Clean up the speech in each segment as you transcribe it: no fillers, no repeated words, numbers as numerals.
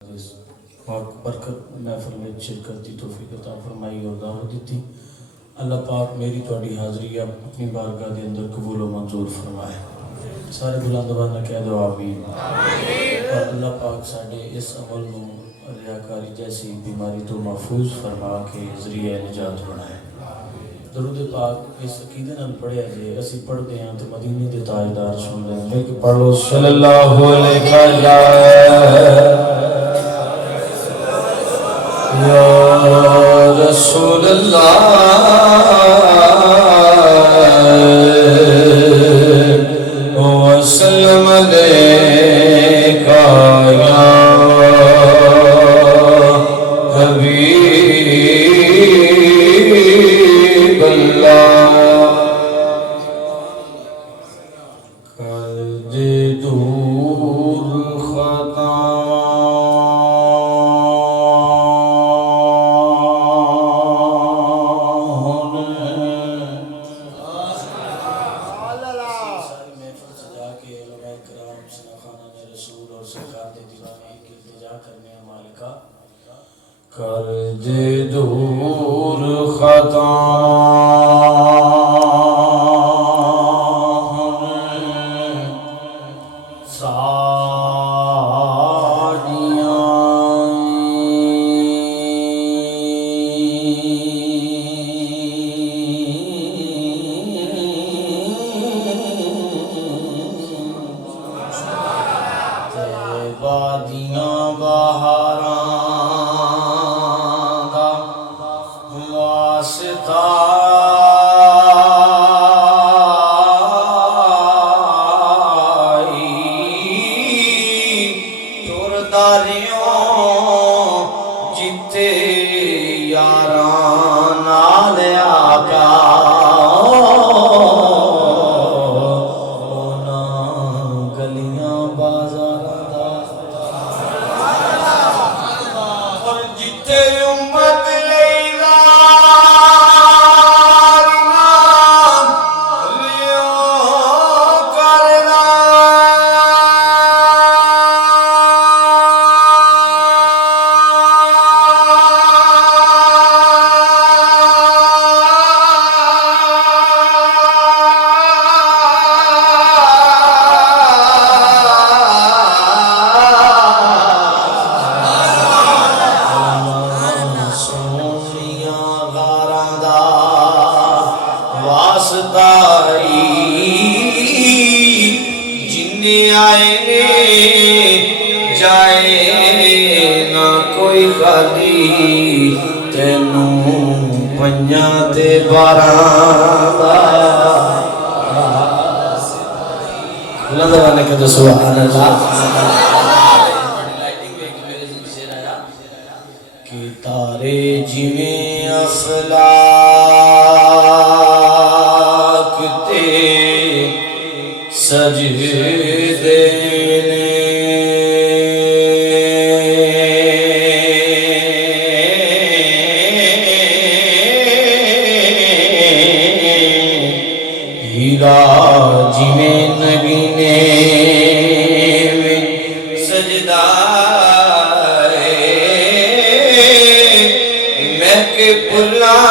پاک برکت محفل میں شرکت کی توفیق عطا فرمائی اور دعوت دیتی. اللہ پاک میری تواڈی حاضری اپنی بارگاہ دے اندر قبول و منظور فرمائے. سارے بلند آواز کہہ دو آمین. اور اللہ پاک ساڈے اس عمل نو ریاکاری جیسی بیماری تو محفوظ فرما کے ذریعہ نجات بنائے. درود پاک اس عقیدے نال پڑھیا جے اسی پڑھتے ہیں تو مدینے دے تاجدار رسول اللہ مل کے پڑھ لو صلی اللہ علیہ یا رسول اللہ وسلم علیکہ یا حبیب اللہ. قد دور خطا قرض دور خطا بادیاں بہاراں دا واسطہ ٹرداریوں جتے یاراں نال آقا گلیاں بازار آئے جائے نہ کوئی خالی تینوں پنجاں تے باراں اللہ نے کہا سبحان اللہ. کہ تارے جویں افلاک تے سجدے ہیرا جویں نگینے میں سجدہ مہک پھلاں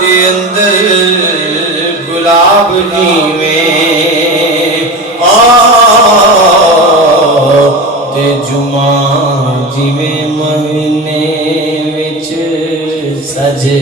دے اندر گلاب نیویں تے جمعہ جویں مہینے وچ سجے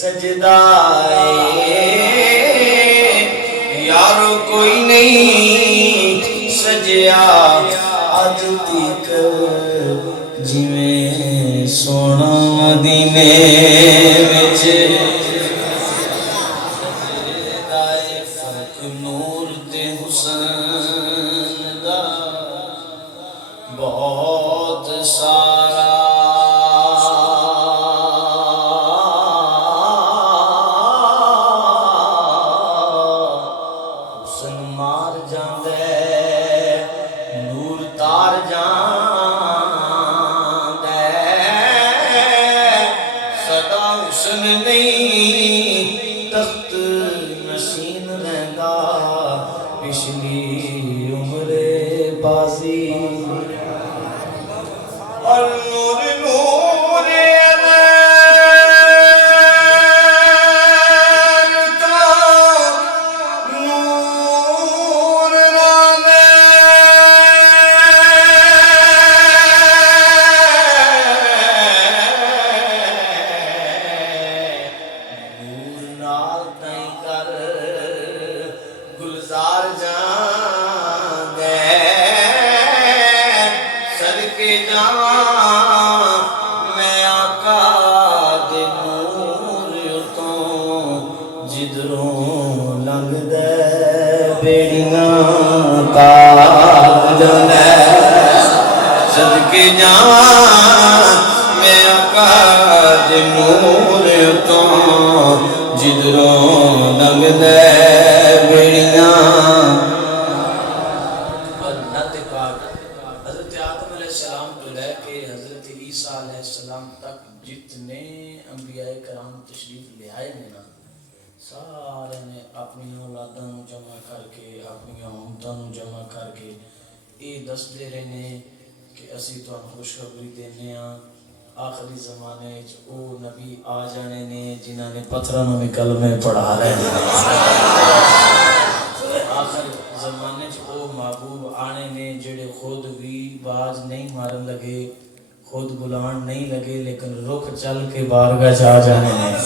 سجدائے یارو کوئی نہیں سجیا اج تک جویں سونا مدینے وچ فرق نور تے حسن بازی اور نور نور صدقے جاواں میں آقا دے نور تو جدروں لنگدے بیڑیاں نعت پاک حضرت آدم علیہ السلام تو لے کے حضرت عیسیٰ علیہ السلام تک جتنے انبیاء کرام تشریف لے آئے نے نا سارے نے اپنی اولاداں جمع کر کے اپنی امتاں جمع کر کے یہ دس دے رہے کہ اسی تو خوشخبری دینے ہاں آخری زمانے او نبی آ جانے نے جنہاں نے پتھروں میں کلمے پڑھا رہے ہیں آخر زمانے او محبوب آنے نے جڑے خود بھی باز نہیں مارن لگے خود بلان نہیں لگے لیکن رخ چل کے بارگاہ جا جانے نے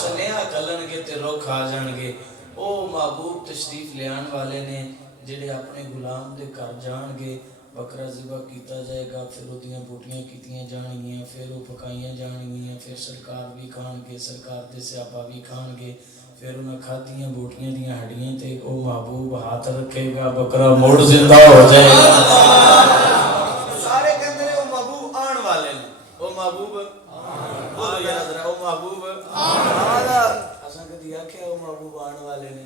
سنیہ کلن کے تے رخ آ جان گے او محبوب تشریف لیان والے نے جڑے اپنے غلام دے کر جان گے بکرا ذبح کیتا جائے گا پھر اودیاں بوٹیاں کیتیاں جانگیاں پھر وہ پکائیاں جانگیاں پھر سرکار بھی کھان گے سرکار دے سیابہ بھی کھان گے پھر انہاں کھادیاں بوٹیاں دیاں ہڈیاں تے او محبوب ہاتھ رکھے گا بکرا موڑ زندہ ہو جائے گا سارے کہتے ہیں او محبوب آن والے ہیں او محبوب بولو یاد رہا او محبوب اساں کدی آکھیا او محبوب آن والے نے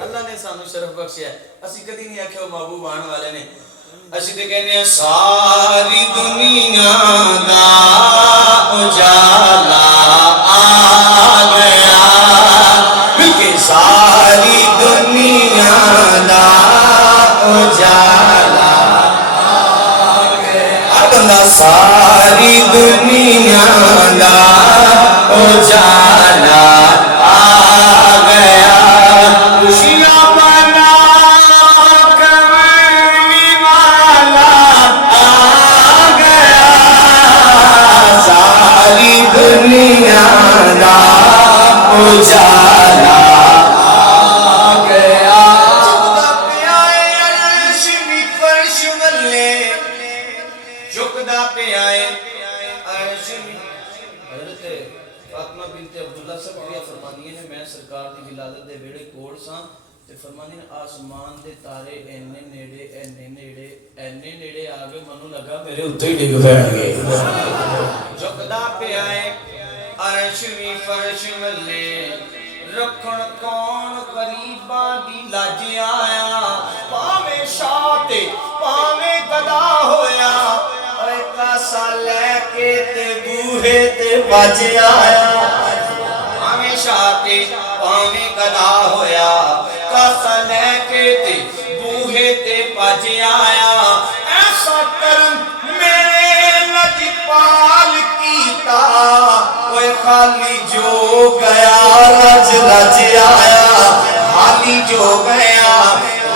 اللہ نے سانو شرف بخشیا ہے اسی کدی نہیں آکھیا او محبوب آن والے نے اسی تے کہنے ہیں ساری دنیا دا اجالا آ گیا بلکہ ساری دنیا دا اجالا آ گیا بندہ ساری دنیا دا اجالا آ گیا خوشیاں بنا کرنے والا آ گیا ساری دنیا دا اجالا آ گیا جھکدا پیا عرش بھی فرش ولے جھکدا پیا عرش بھی حضرت فاطمہ بنت عبداللہ سکریہ فرمانی نے میں سرکار دی ولادت دے ویڑے کول ساں تے فرمانی نے آسمان دے تارے اینے نیڑے آ گئے منو لگا میرے اتھے ہی ڈگ پین گے جھکدا پیا عرش بھی فرش ولے رکھن کون قریباں دی لج آیا پاویں شاہ تے پاویں گدا ہویا اے کاسا لے کے تے بوہے تے بج آیا پاویں شاہ تے پاویں گدا ہویا کاسا لے کے تے بوہے تے بج آیا ایسا کرم میرے لجپال کیتا کوئی خالی جو گیا رج رج آیا خالی جو گیا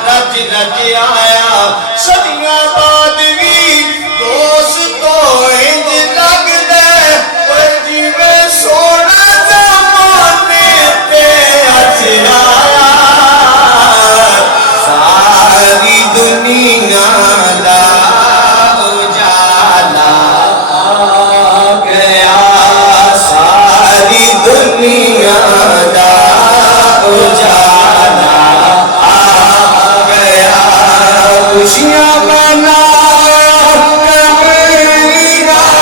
رج رج آیا صدیاں بعد بھی دوستو انج لگ دے کوئی جیوے سونا زمانے تے اج آیا ساری دنیا دا اجالا آ گیا ساری دنیا دا اجالا آ گیا خوشیاں منا کرنے والا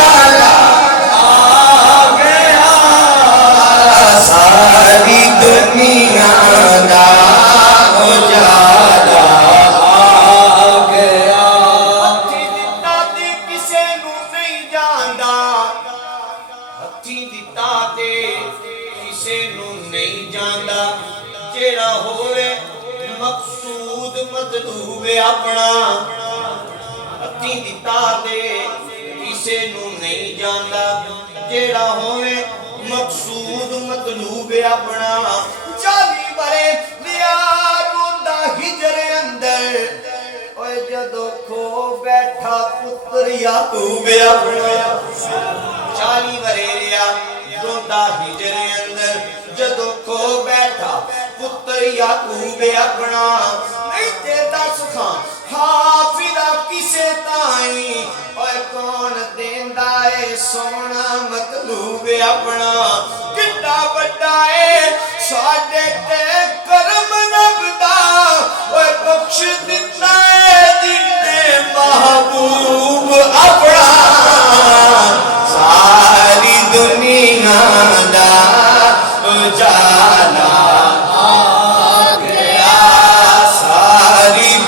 ਮਤਲੂਬ ਆਪਣਾ ਅੱਤੀ ਦਿੱਤਾ ਤੇ ਕਿਸੇ ਨੂੰ ਨਹੀਂ ਜਾਂਦਾ ਜਿਹੜਾ ਹੋਵੇ ਮਕਸੂਦ ਮਤਲੂਬ ਆਪਣਾ 40 ਬਰੇ ਲਿਆ ਰੋਂਦਾ ਹਿਜਰ ਅੰਦਰ ਓਏ ਜਦੋਂ ਖੋ ਬੈਠਾ ਪੁੱਤਰ ਯਾਕੂਬ ਆਪਣਾ 40 ਬਰੇ ਲਿਆ ਰੋਂਦਾ ਹਿਜਰ ਅੰਦਰ ਜਦੋਂ ਖੋ ਬੈਠਾ ਪੁੱਤਰ ਯਾਕੂਬ ਆਪਣਾ ਨਹੀਂ ਤੇ ਦੱਸ ਖਾਂ ਹਾਫਿਜ਼ਾ ਕਿਸੇ ਤਾਈ ਓਏ ਕੌਣ ਦੇਂਦਾ ਏ ਸੋਹਣਾ ਮਤਲੂਬ ਆਪਣਾ ਕਿੰਨਾ ਵੱਡਾ ਏ ਸਾਡੇ ਤੇ ਕਰਮ ਰੱਬ ਦਾ ਓਏ ਬਖਸ਼ ਦਿੱਤਾ ਏ ਜਿੰਨੇ ਮਹਬੂਬ ਆਪਣਾ ਸਾਰੀ ਦੁਨੀਆ ਦਾ ਉਜਾਲਾ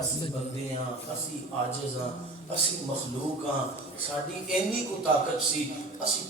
ਅਸੀਂ ਬੰਦੇ ਹਾਂ ਅਸੀਂ ਆਜਿਜ਼ ਹਾਂ ਅਸੀਂ ਮਖਲੂਕ ਹਾਂ ਸਾਡੀ ਇੰਨੀ ਕੁ ਤਾਕਤ ਸੀ ਅਸੀਂ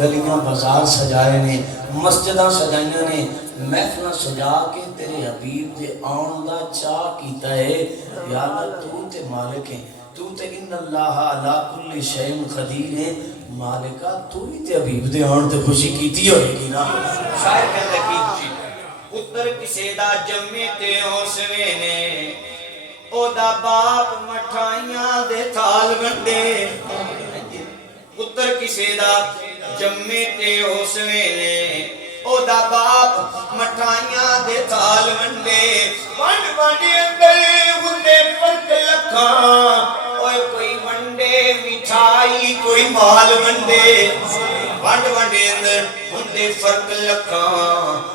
ਗਲੀਆਂ ਬਾਜ਼ਾਰ ਸਜਾਏ ਨੇ ਮਸਜਿਦਾਂ ਸਜਾਈਆਂ ਨੇ ਮਹਿਫਲਾਂ ਸਜਾ ਕੇ ਤੇਰੇ ਹਬੀਬ ਦੇ ਆਉਣ ਦਾ ਚਾਅ ਕੀਤਾ ਹੈ ਯਾ ਅੱਲਾਹ ਤੂੰ ਤੇ ਮਾਲਿਕ ਹੈ ਤੂੰ ਤੇ ਇਨ ਅੱਲਾਹ ਅਲਾ ਕੁੱਲ ਸ਼ੈਇਨ ਕਦੀਰ ਹੈ ਮਾਲਿਕਾ ਤੂੰ ਹੀ ਤੇ ਹਬੀਬ ਦੇ ਆਉਣ ਤੇ ਖੁਸ਼ੀ ਕੀਤੀ ਹੋਏਗੀ ਨਾ ਸ਼ਾਇਰ ਕਹਿੰਦਾ ਕੀ ਪੁੱਤਰ ਕਿਸੇ ਦਾ ਜੰਮੇ ਤੇ ਉਸ ਵੇਲੇ ਉਹਦਾ ਬਾਪ ਮਠਾਈਆਂ ਦੇ ਥਾਲ ਵੰਡੇ ਪੁੱਤਰ ਕਿਸੇ ਦਾ ਜੰਮੇ ਤੇ ਉਸ ਵੇਲੇ ਉਹਦਾ ਬਾਪ ਮਠਾਈਆਂ ਦੇ ਥਾਲ ਵੰਡੇ ਵੰਡ ਵੰਡੇ ਅੰਦਰ ਹੁੰਦੇ ਫਰਕ ਲੱਖਾਂ ਓਏ ਕੋਈ ਵੰਡੇ ਮਿਠਾਈ ਕੋਈ ਮਾਲ ਵੰਡੇ ਵੰਡ ਵੰਡੇ ਅੰਦਰ ਹੁੰਦੇ ਫਰਕ ਲੱਖਾਂ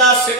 10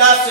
10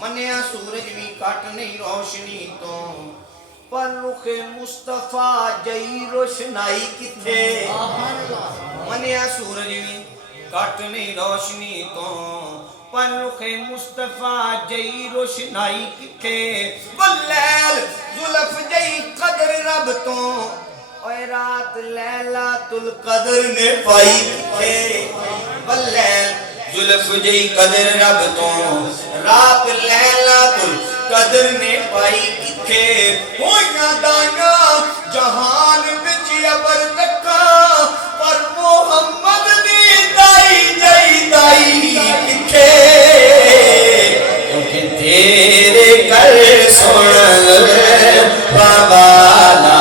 منیا سورج بھی کٹ نہیں روشنی تو پر رخ مصطفیٰ جئی روشنائی کتھے منیا سورج بھی کٹ نہیں روشنی تو پر رخ مصطفیٰ جئی روشنائی کتھے واللیل زلف جئی قدر رب تو اے رات لیلۃ القدر نے پائی کتھے واللیل زلف جئی قدر رب تو رات لیلۃ القدر نے پائی کتھے ہویاں دائیاں جہان وچ ابر تکا پر محمد دی دائی جئی دائی کتھے کیونکہ تیرے کر سن پوالا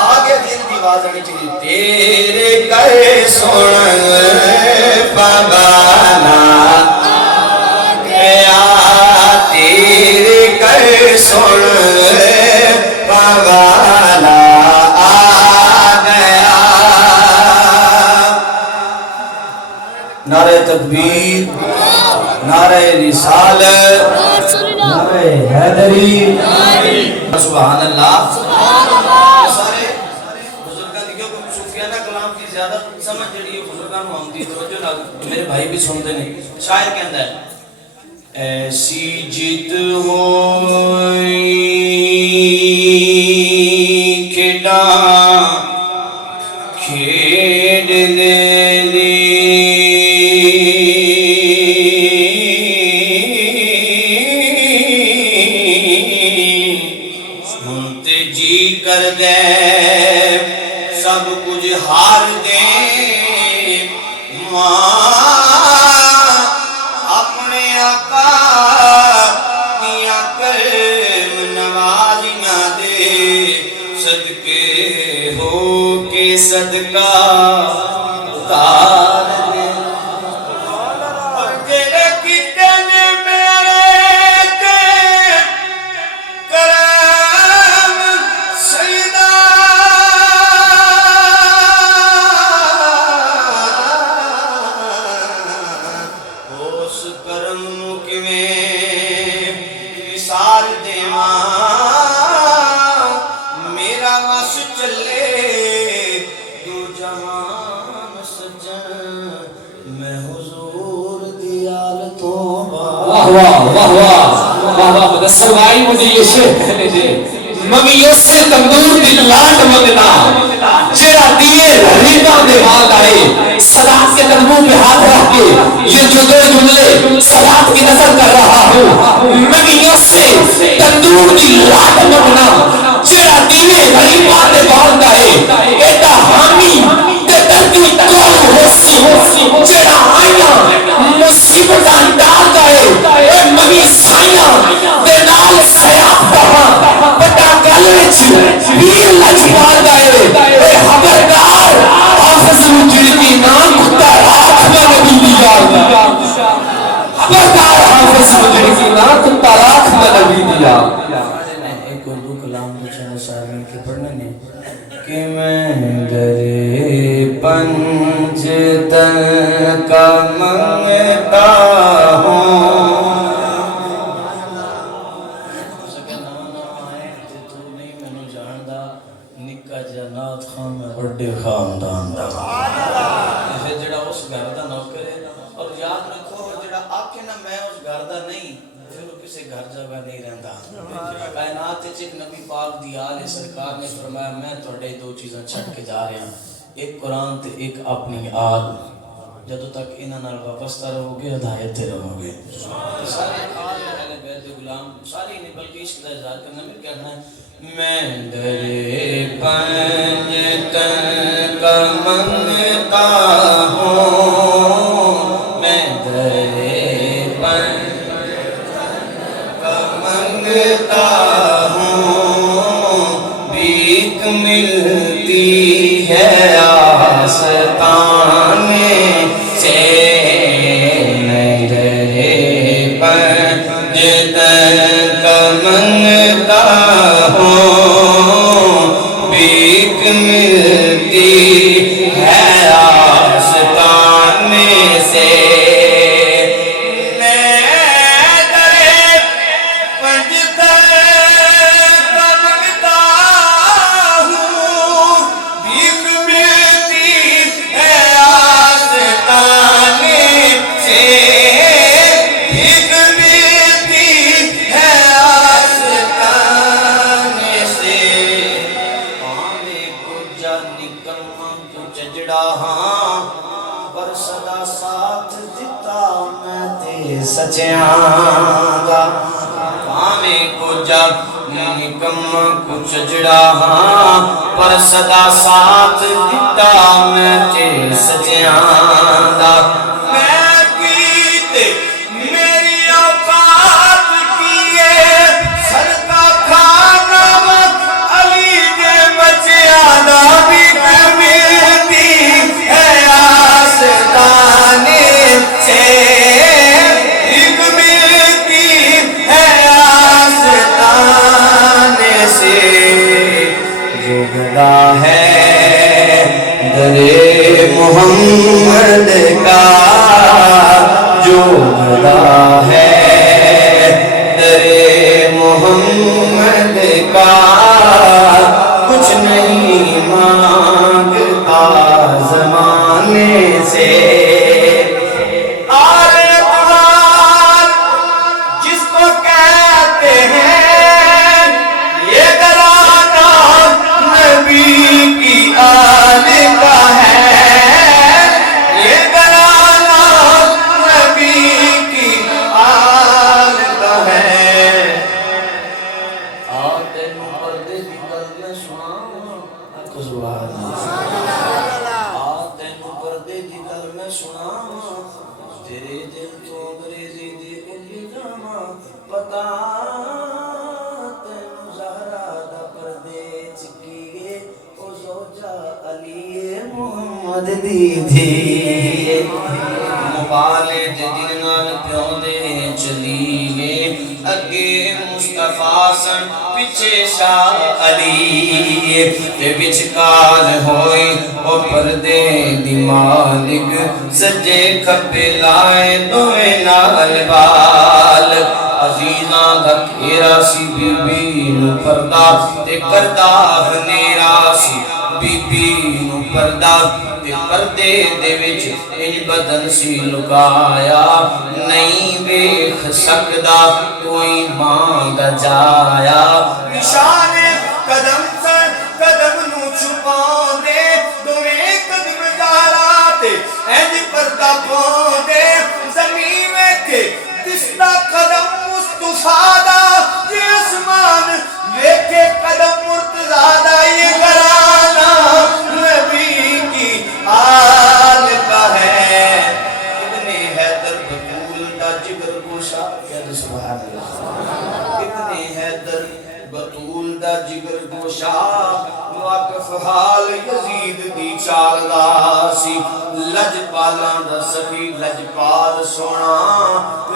آگے دل دی آواز آنی چاہیے تیرے کر سن پوالا تیرے کر سن پوالا آ گیا نعرہ تکبیر نعرہ رسالت نعرہ حیدری سبحان اللہ سارے بزرگاں دی کیونکہ صوفیانہ کلام کی زیادہ سمجھ جڑی ہے بزرگاں نوں آندی توجہ نال میرے بھائی بھی سنتے نے شاعر کہندا ہے ایسی جت ہوئی کھیڈاں کھیڈ لیلی سنتے جی کر دے سب کچھ ہار دے ماں صدقہ اتار دے اور تیرے کتے نے میرے کرم سیدہ اس کرم کیویں وصال دیواں میرا وس چلے جہان سجن میں حضور دیال تو واہ واہ واہ واہ واہ واہ مدثر بھائی مجھے یہ شعر کہنے دے ممیوں سے تندور دی لاٹ منگنا چیرا دیئے ریباں دے بات آئے صلاة کے قدموں پہ ہاتھ رکھ کے یہ جو دو جملے صلاة کی نظر کر رہا ہوں ممیوں سے تندور دی لاٹ منگنا چیرا دیئے ریباں دے بات آئے ایتا حامی تے دردی کون ہوسی چیرا آئیاں مصیبتاں ڈال گئے اے ممی سائیاں دے نال سیاب کہاں بٹا گلوچ ویر لجپال گئے اے خبردار آفس مجھڑ کی نام کتا راکھ میں نبی دیا خبردار آفس مجھڑ کی نام کتا راکھ میں نبی دیا ایک اردو کلام کچھ ہے شاعر میں کے پڑھنے نے کہ میں درِ پنجتن کا منگتا ہوں نکا جنات خان میں بڑے خاندان دا پھر جڑا اس گھر دا نوکر ہے اور یاد رکھو جڑا آکھے نا میں اس گھر دا نہیں پھر وہ کسی گھر جگہ نہیں رہندا کائنات وچ ایک نبی پاک دی آل سرکار نے فرمایا میں تواڈے دو چیزاں چھڈ کے جا رہا ہوں ایک قرآن تے ایک اپنی آل جدوں تک انہاں نال وابستہ رہو گے ہدایت تے رہو گے سارے آل اہل بیت غلام سارے نہیں بلکہ عشق دا اظہار کرنا میں کہنا ہے میں درِ پنجتن کا منگتا ہوں میں درِ پنجتن کا منگتا ہوں بھیک ملتی ہے آستانے سے میں درِ پنجتن کا منگتا بھیک ملتی ہے آستانے سے سچیاں دا پاویں کو جب نکم کچھ جڑا ہاں پر صدا ساتھ دیتا میں تے سچیاں دا میں کیتے میری اوقات کیے صدقہ کھانا علی دے بچیاں دا بھی ملتی ہے آستانے سے ایک ملتی ہے آستانے سے جو گدا ہے در محمد کا جو گدا ہے در محمد کا کچھ نہیں مانگتا زمانے سے اور اقبال جس کو کہتے ہیں یہ گرانا نبی کی آل کا ہے یہ گرانا نبی کی آل کا ہے آتے نو پردے دی گل میں سناواں سبحان اللہ آتے نو پردے دی گل میں سناواں تیرے دل تو انگریزی دی الی جاواں پتا تینو زہرا دا پردے چ کیے او زوجہ علی محمد دی تھی موبالے جن نال پیوں دے چلی گے اگے مصطفیٰ سن پیچھے شاہ علی تے وچکار ہوئی او پردے دی مالک سجے کھبے لائے دوویں نال بال عزیزاں دا گھیرا سی بی بی نو پردہ تے کردہ ہنیرا سی بی بی نو پردہ تے پردے دے وچ انج بدن سی لکایا نہیں ویکھ سکدا کوئی ماں دا جایا نشان قدم سے قدم نو چھپاندے دوویں قدم جالا تے انج پردہ پاندے زمین ویکھے دستا قدم مصطفیٰ دا جسمان ویکھے قدم مرتضیٰ دا یہ گرانا نبی کی آل کا ہے ابن حیدر بطول دا جگر گوشا کہہ سبحان اللہ ابن حیدر بطول دا جگر گوشا واقف حال یزید دی چال دا سی لج پالاں دا سخی لج پال سونا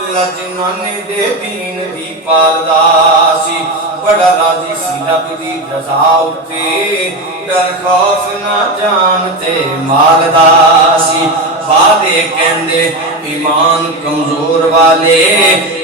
لج نانے دے دین دی پال دا سی بڑا راضی سی رب دی رضا اتے ڈر خوف نہ جانتے مال دا سی بادے کہندے ایمان کمزور والے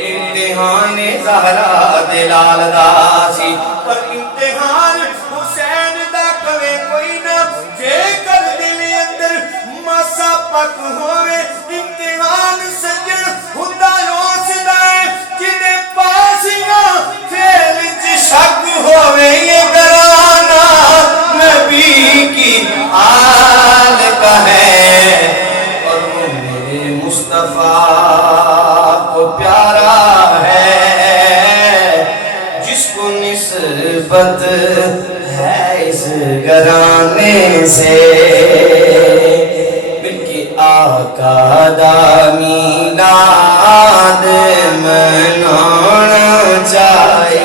امتحان زہرا دلال دا سی پر امتحان حسین دا کوے کوئی نہ جے کر دل اندر مسا پک ہوئے امتحان سجن ہندا اس دائے جدے پاسیاں پھیل چ شک ہوئے یہ گرانا نبی کی آل کا ہے اور وہ میرے مصطفیٰ کو پیارا ہے جس کو نسبت ہے اس گرانے سے ان کی آقا دا میلاد منانا چاہیے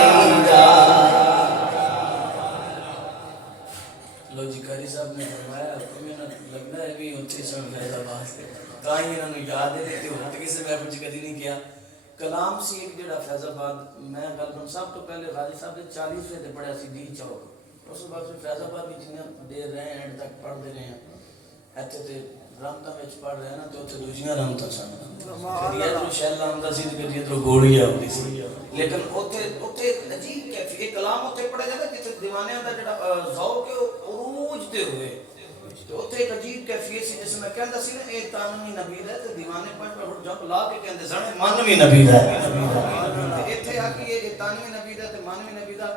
لو جی قاری صاحب نے فرمایا تمہیں لگنا ہے بھی اتھے سن فیض آباد تاہی انہوں نے یاد ہے کہ وہ ہٹ کسی میں کچھ کدی نہیں کیا کلام سی ایک جڑا فیض آباد میں غالباً سب تو پہلے غازی صاحب نے 40 سے پڑھا سی دی چوک اس بعد فیض آباد بھی جنہیں دیر رہے ہیں اینڈ تک پڑھ دے رہے ہیں ایتھے تے رامتا میں پڑھ رہے ہیں نا تو اتھے دوجیاں رامتا سن کدی ادھر شہر رامتا سی کدی ادھر گوڑی آتی سی لیکن اتھے عجیب کیفی کلام اتھے پڑھا جاتا جیسے دیوانے دا جڑا ذوق ہے عروج تے ہوئے تو اتھے ایک عجیب کیفیت سی جس میں کہندا سی نا اے تانوی نبی ہے تے دیوانے پڑھ جب لا کے کہندے سن مانوی نبی ہے ایتھے آ کے یہ تانوی نبی دا تے مانوی نبی دا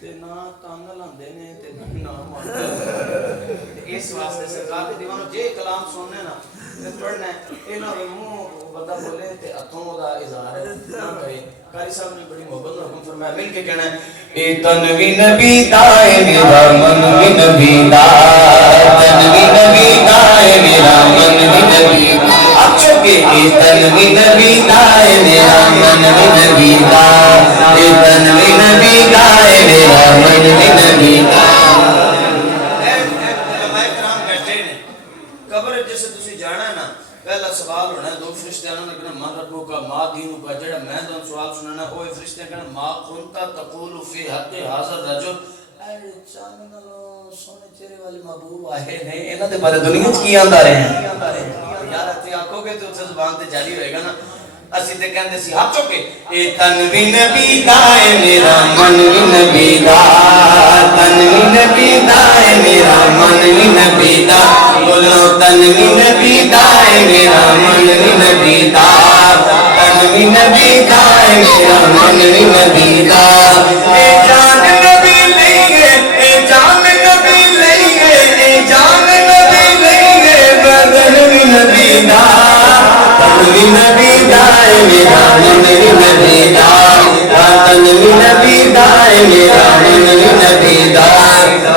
تے نا تانگ لاندے نے تے نا مانتے اس واسطے سرکار دے دیوانوں جے کلام سننے نا تے پڑھنا ہے انہاں دے منہ بندہ بولے تے ہاتھوں دا اظہار ہے نہ کرے قاری صاحب نے بڑی محبت اور حکم فرمایا مل کے کہنا ہے اے تن وی نبی دا اے میرا من وی نبی دا تن وی نبی دا اے میرا من وی نبی دا اچھو کہ اے تن وی نبی دا اے میرا من وی نبی دا اے تن وی نبی دا اے میرا من وی نبی دا قبر جیسے تسی جانا ہے نا پہلا سوال ہونا ہے دو فرشتے آنا نے کہنا من ربو کا ما دینو کا جڑا میں دون سوال سننا اوے فرشتے کہنا ما کنتا تقول فی حق حاضر رجل اے چاند نالوں سونے چہرے والے محبوب آئے نہیں انہاں دے بارے دنیا وچ کی آندا رہے ہیں یار اتے آکھو گے تو تے زبان تے جاری ہوئے گا نا اسی تے کہندے سی ہاتھ چوکے اے تنوی نبی دا اے میرا من وی نبی دا تنوی نبی دا اے میرا من وی نبی دا بولو تنوی نبی دا اے میرا من وی نبی دا تنوی نبی دا اے میرا من وی نبی دا اے جان نبی لئیے اے جان نبی لئیے اے جان نبی لئیے بدن وی نبی دا تنوی نبی دا اے میرا من وی نبی دا تنوی نبی دا اے میرا من وی نبی دا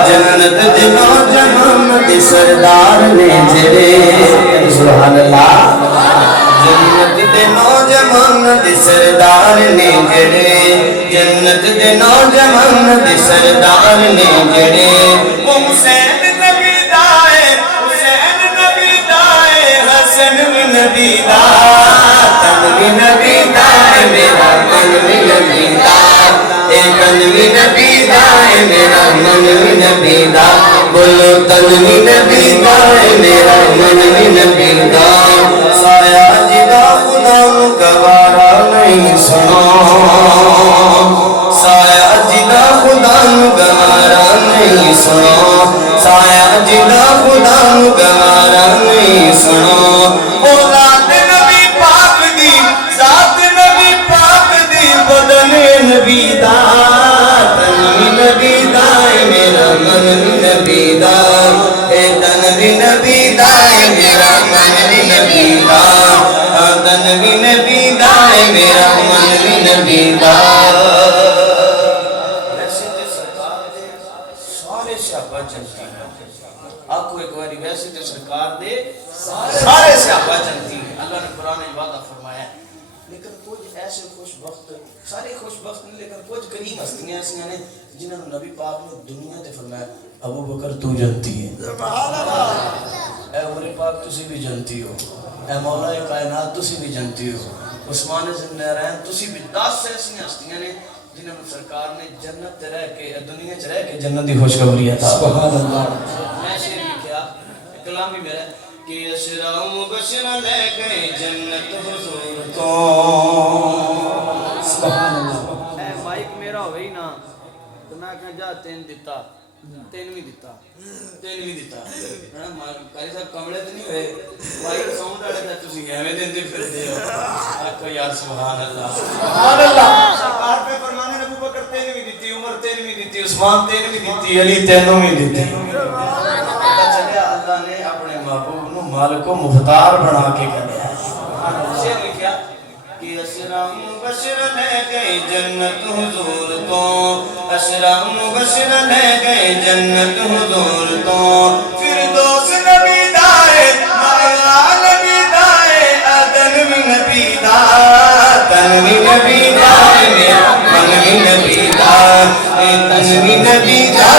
جنت دے نوجوان دے سردار نے جڑے سبحان اللہ جنت دے نوجوان دے سردار نے جڑے جنت دے نوجوان دے سردار نے جڑے وہ حسین نبی دا ہے حسین نبی دا ہے حسن نبی دا تنوی نبی دا ہے میرا تنوی نبی دا اے تنوی نبی دا ہے میرا منوی نبی دا بولو تنوی نبی دا ہے میرا منوی نبی دا سایہ جدا خدا گوارا نہیں سنو سایہ جدا خدا گوارا نہیں سنو سایہ جدا خدا گوارا نہیں سنو او ذات نبی پاک دی ذات نبی پاک دی بدن نبی دا تنوی نبی دا اے میرا منوی نبی دا اے تنوی نبی دا اے میرا منوی نبی دا تنوی نبی دا اے میرا منوی نبی دا ویسے تے سرکار دے سارے صحابہ جنتی ہیں آکو ایک باری ویسے تے سرکار دے سارے صحابہ جنتی ہیں اللہ نے قرآن میں وعدہ فرمایا ہے لیکن کچھ ایسے خوش بخت سارے خوش بخت نہیں لیکن کچھ کریم ہستیاں ایسی ہیں جنہوں نے نبی پاک نے دنیا تے فرمایا ابو بکر تو جنتی ہے سبحان اللہ اے عمر پاک تسی بھی جنتی ہو اے مولا کائنات تسی بھی جنتی ہو عثمان ذوالنورین تسی بھی 10 ایسی ہستیاں نے جنہوں نے سرکار نے جنت تے رہ کے دنیا چ رہ کے جنت دی خوشخبری عطا سبحان اللہ میں شعر لکھیا کلام بھی میرا کہ اسرا مبشر لے گئے جنت حضور تو سبحان اللہ اے مائک میرا ہوئی نا تو میں کہا جا تین دیتا تینویں دیتا کاری صاحب کمڑے تو نہیں ہوئے مائک ساؤنڈ آڑے تھا تسی ایویں دیندے پھر دے ہو آکھو یار سبحان اللہ سبحان اللہ سرکار پہ فرمانے ابو بکر تینویں دیتی عمر تینویں دیتی عثمان تینویں دیتی علی تینویں دیتی پتہ چلیا اللہ نے اپنے محبوب نو مالک و مختار بنا کے کریا شعر لکھیا کہ اسرا مبشر لے گئے جنت حضور تو اسرا مبشر لے گئے جنت حضور تو فردوس نبی دائے مولا نبی دائے تنوی نبی دا تنوی نبی دائے میرا منوی نبی دا تنوی نبی دا